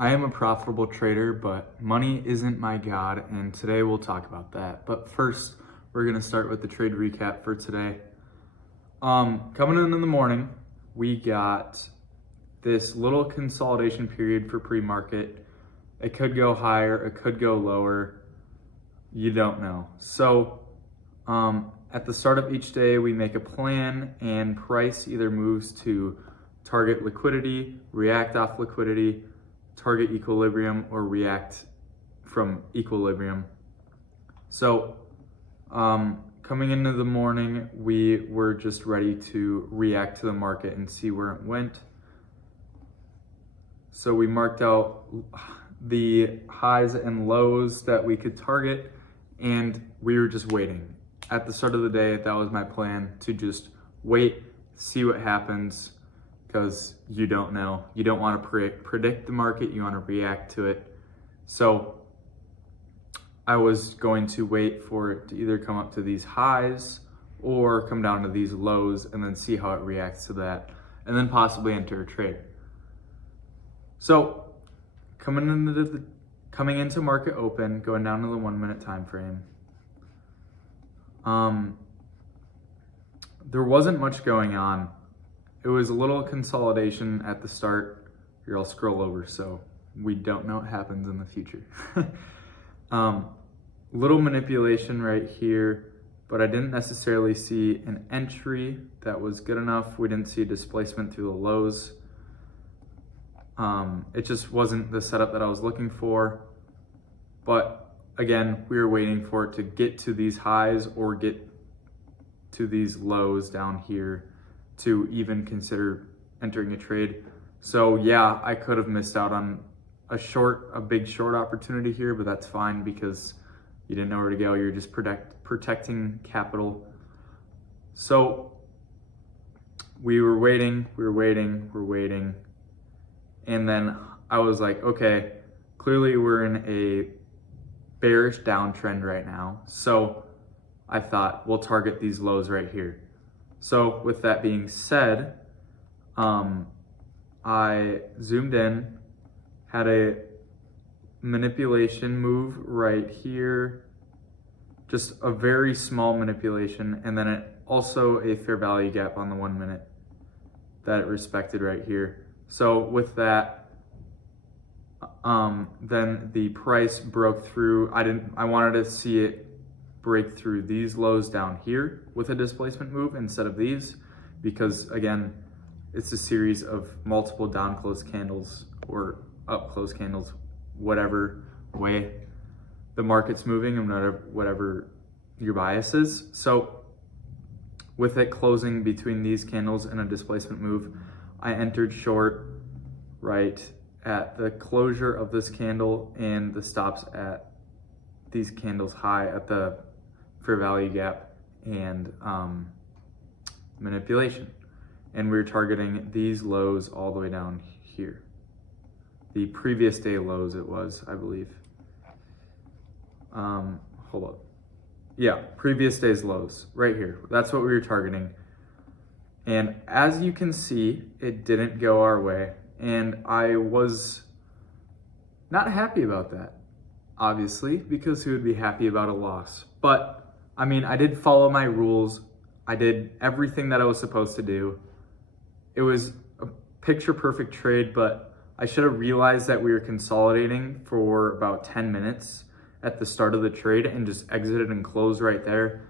I am a profitable trader, but money isn't my god, and today we'll talk about that. But first, we're gonna start with the trade recap for today. Coming in the morning, we got this little consolidation period for pre-market. It could go higher, it could go lower. You don't know. So, at the start of each day, we make a plan, and price either moves to target liquidity, react off liquidity, target equilibrium, or react from equilibrium. So coming into the morning, we were just ready to react to the market and see where it went. So we marked out the highs and lows that we could target, and we were just waiting. At the start of the day, that was my plan, to just wait, see what happens, because you don't know. You don't want to predict the market, you want to react to it. So I was going to wait for it to either come up to these highs or come down to these lows and then see how it reacts to that, and then possibly enter a trade. So coming into market open, going down to the 1 minute time frame, there wasn't much going on. It was a little consolidation at the start. Here, I'll scroll over so we don't know what happens in the future. Little manipulation right here, but I didn't necessarily see an entry that was good enough. We didn't see a displacement through the lows. It just wasn't the setup that I was looking for. But again, we were waiting for it to get to these highs or get to these lows down here to even consider entering a trade. So yeah, I could have missed out on a big short opportunity here, but that's fine because you didn't know where to go. You're just protecting capital. So we were waiting. And then I was like, okay, clearly we're in a bearish downtrend right now. So I thought we'll target these lows right here. So with that being said, I zoomed in, had a manipulation move right here, just a very small manipulation, and then also a fair value gap on the 1 minute that it respected right here. So with that, then the price broke through. I wanted to see it break through these lows down here with a displacement move instead of these, because again, it's a series of multiple down close candles or up close candles, whatever way the market's moving and whatever your bias is. So with it closing between these candles and a displacement move, I entered short right at the closure of this candle and the stops at these candles high at the fair value gap and manipulation. And we were targeting these lows all the way down here. The previous day lows it was, I believe. Hold up. Yeah, previous day's lows right here. That's what we were targeting. And as you can see, it didn't go our way. And I was not happy about that, obviously, because who would be happy about a loss? But I mean, I did follow my rules. I did everything that I was supposed to do. It was a picture perfect trade, but I should have realized that we were consolidating for about 10 minutes at the start of the trade and just exited and closed right there.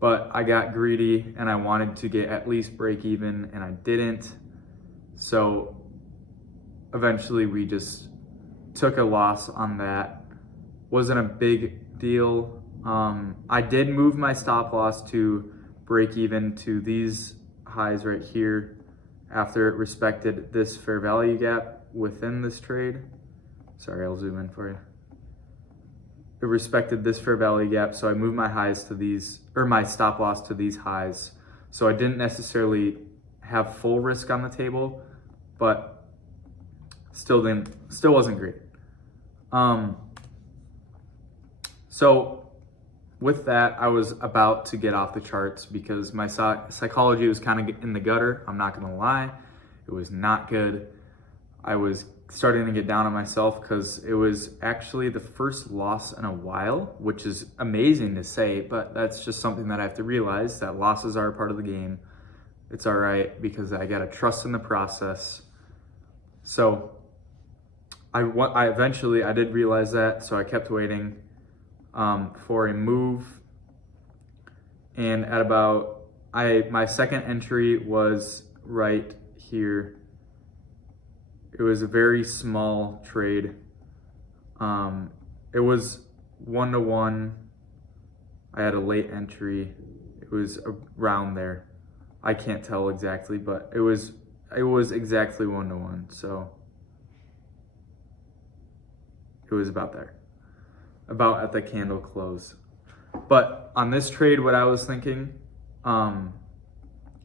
But I got greedy and I wanted to get at least break even, and I didn't. So eventually we just took a loss on that. Wasn't a big deal. I did move my stop loss to break even to these highs right here after it respected this fair value gap within this trade. Sorry, I'll zoom in for you. It respected this fair value gap, so I moved my highs to these, or my stop loss to these highs. So I didn't necessarily have full risk on the table, but still wasn't great. So with that, I was about to get off the charts because my psychology was kind of in the gutter. I'm not gonna lie, it was not good. I was starting to get down on myself because it was actually the first loss in a while, which is amazing to say, but that's just something that I have to realize, that losses are a part of the game. It's all right because I got to trust in the process. So I eventually did realize that, so I kept waiting for a move. And at about, my second entry was right here. It was a very small trade. It was 1-to-1. I had a late entry. It was around there. I can't tell exactly, but it was exactly 1-to-1. So it was about there, about at the candle close. But on this trade, what I was thinking,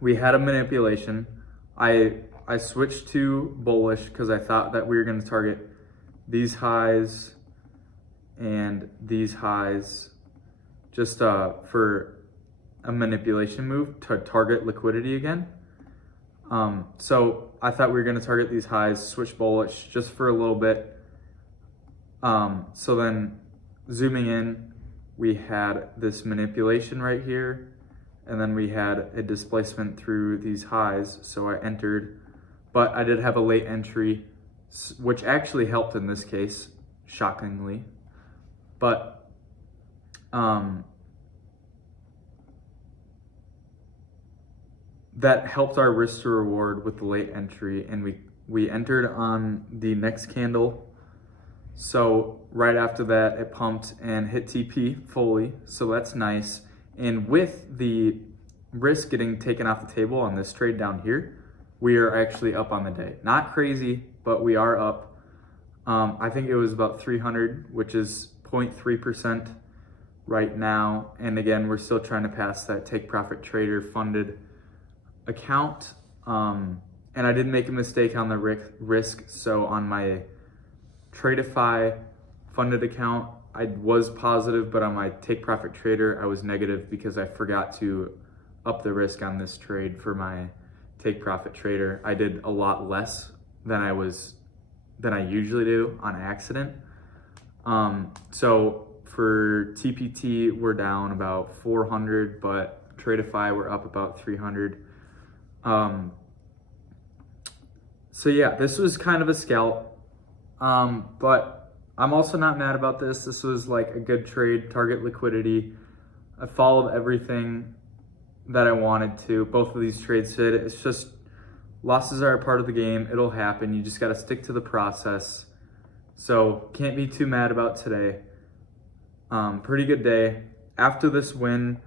we had a manipulation. I switched to bullish because I thought that we were going to target these highs and these highs just for a manipulation move to target liquidity again. So I thought we were going to target these highs, switch bullish just for a little bit. So then zooming in, we had this manipulation right here, and then we had a displacement through these highs. So I entered, but I did have a late entry, which actually helped in this case, shockingly. But that helped our risk to reward with the late entry, and we entered on the next candle. So right after that, it pumped and hit TP fully, so that's nice. And with the risk getting taken off the table on this trade down here, we are actually up on the day. Not crazy, but we are up. I think it was about 300, which is 0.3% right now. And again, we're still trying to pass that take profit trader funded account. And I did make a mistake on the risk. So on my Tradeify funded account, I was positive, but on my take profit trader, I was negative because I forgot to up the risk on this trade for my take profit trader. I did a lot less than I usually do on accident. So for TPT, we're down about 400, but Tradeify, we're up about 300. So yeah, this was kind of a scalp. But I'm also not mad about this. This was like a good trade, target liquidity. I followed everything that I wanted to. Both of these trades hit. It's just losses are a part of the game. It'll happen. You just got to stick to the process. So can't be too mad about today. Pretty good day. After this win,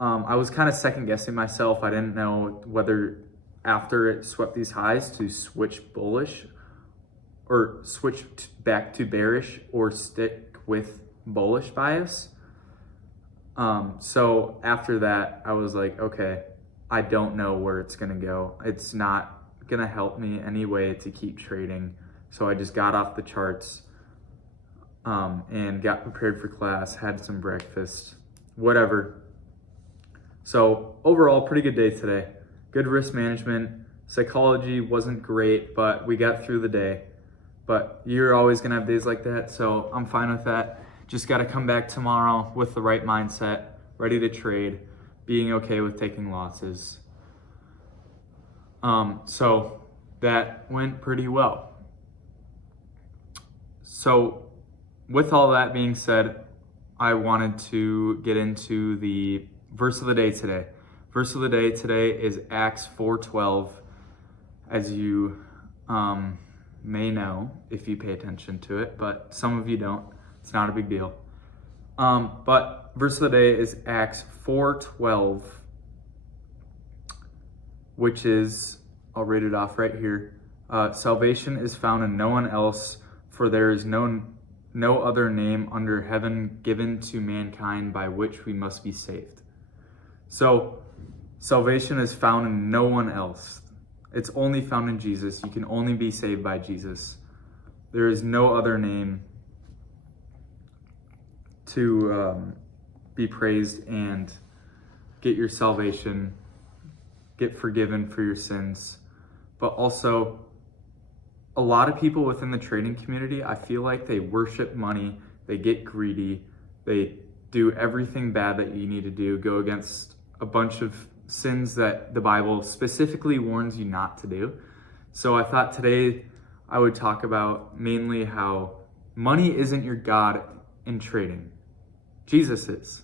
I was kind of second guessing myself. I didn't know whether after it swept these highs to switch bullish or switch back to bearish or stick with bullish bias. So after that, I was like, okay, I don't know where it's gonna go. It's not gonna help me anyway to keep trading. So I just got off the charts and got prepared for class, had some breakfast, whatever. So overall, pretty good day today. Good risk management. Psychology wasn't great, but we got through the day. But you're always gonna have days like that, so I'm fine with that. Just gotta come back tomorrow with the right mindset, ready to trade, being okay with taking losses. So that went pretty well. So with all that being said, I wanted to get into the verse of the day today. Verse of the day today is Acts 4:12, as you may know if you pay attention to it, but some of you don't. It's not a big deal. But verse of the day is Acts 4:12, which is, I'll read it off right here. Salvation is found in no one else, for there is no other name under heaven given to mankind by which we must be saved. So salvation is found in no one else. It's only found in Jesus. You can only be saved by Jesus. There is no other name to be praised and get your salvation, get forgiven for your sins, but also a lot of people within the trading community, I feel like they worship money, they get greedy, they do everything bad that you need to do, go against a bunch of sins that the Bible specifically warns you not to do. So I thought today I would talk about mainly how money isn't your God in trading. Jesus is.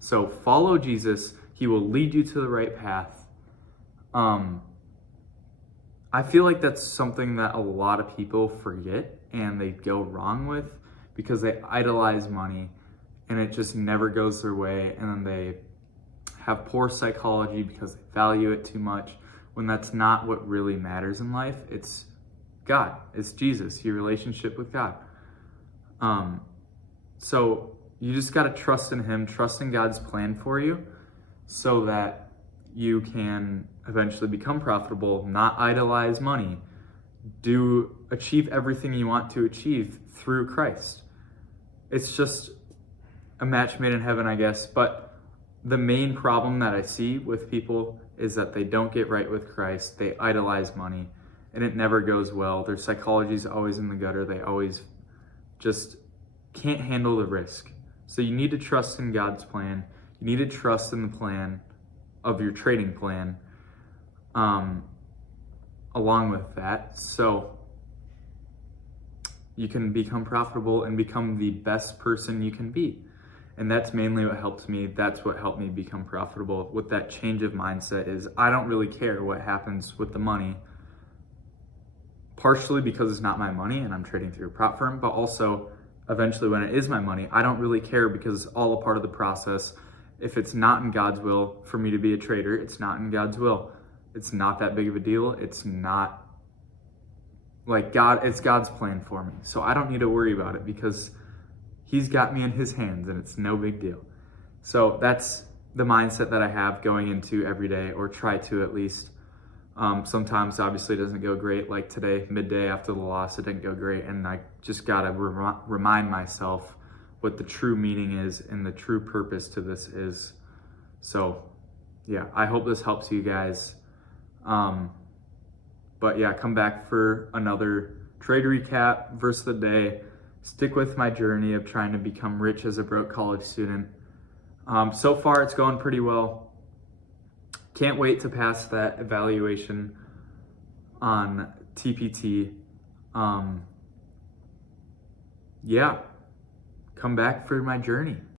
So follow Jesus. He will lead you to the right path. I feel like that's something that a lot of people forget and they go wrong with because they idolize money and it just never goes their way, and then they have poor psychology because they value it too much when that's not what really matters in life. It's God, it's Jesus, your relationship with God. So you just got to trust in Him, trust in God's plan for you so that you can eventually become profitable, not idolize money, achieve everything you want to achieve through Christ. It's just a match made in heaven, I guess. But the main problem that I see with people is that they don't get right with Christ. They idolize money and it never goes well. Their psychology is always in the gutter. They always just can't handle the risk. So you need to trust in God's plan. You need to trust in the plan of your trading plan along with that, so you can become profitable and become the best person you can be. And that's mainly what helped me. That's what helped me become profitable with that change of mindset. Is I don't really care what happens with the money, partially because it's not my money and I'm trading through a prop firm, but also eventually when it is my money, I don't really care because it's all a part of the process. If it's not in God's will for me to be a trader, it's not in God's will. It's not that big of a deal. It's not like God, it's God's plan for me. So I don't need to worry about it because He's got me in His hands and it's no big deal. So that's the mindset that I have going into every day, or try to at least. Sometimes obviously it doesn't go great, like today, midday after the loss, it didn't go great. And I just got to remind myself what the true meaning is and the true purpose to this is. So yeah, I hope this helps you guys. But yeah, come back for another trade recap, verse of the day. Stick with my journey of trying to become rich as a broke college student. So far it's going pretty well. Can't wait to pass that evaluation on TPT. Yeah, come back for my journey.